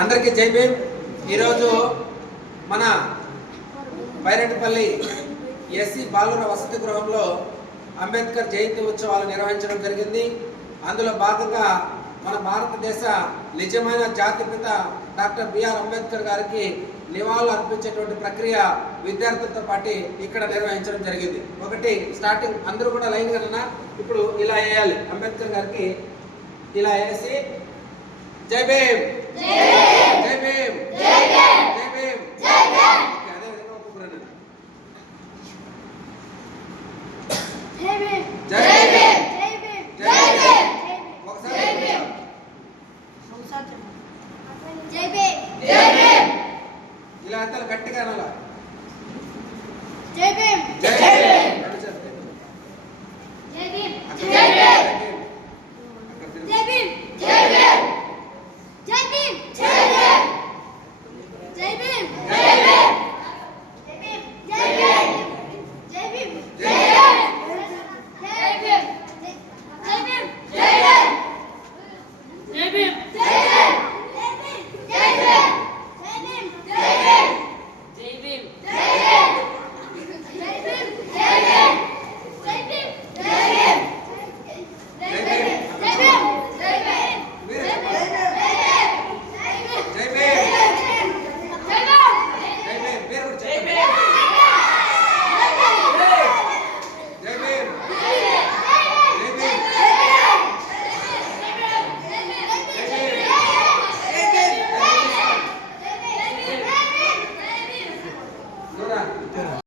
అందరికీ జై భీమ్. ఈరోజు మన బైరెడ్డిపల్లి ఎస్సీ బాలుర వసతి గృహంలో అంబేద్కర్ జయంతి ఉత్సవాలు నిర్వహించడం జరిగింది. అందులో భాగంగా మన భారతదేశ నిజమైన జాతిపిత డాక్టర్ బిఆర్ అంబేద్కర్ గారికి నివాళులు అర్పించేటువంటి ప్రక్రియ విద్యార్థులతో పాటు ఇక్కడ నిర్వహించడం జరిగింది. ఒకటి స్టార్టింగ్ అందరూ కూడా లైన్ గా ఇప్పుడు ఇలా వేయాలి. అంబేద్కర్ గారికి ఇలా వేసి జై భీమ్ జై భీమ్ జై భీమ్ జై భీమ్ అదే విధంగా ఒక్కొక్కరు జై భీమ్ జై భీమ్ జై భీమ్ ఒకసారి జై భీమ్ జై భీమ్ ఇలా అంతా గట్టిగా అనాలా. జై భీమ్ జై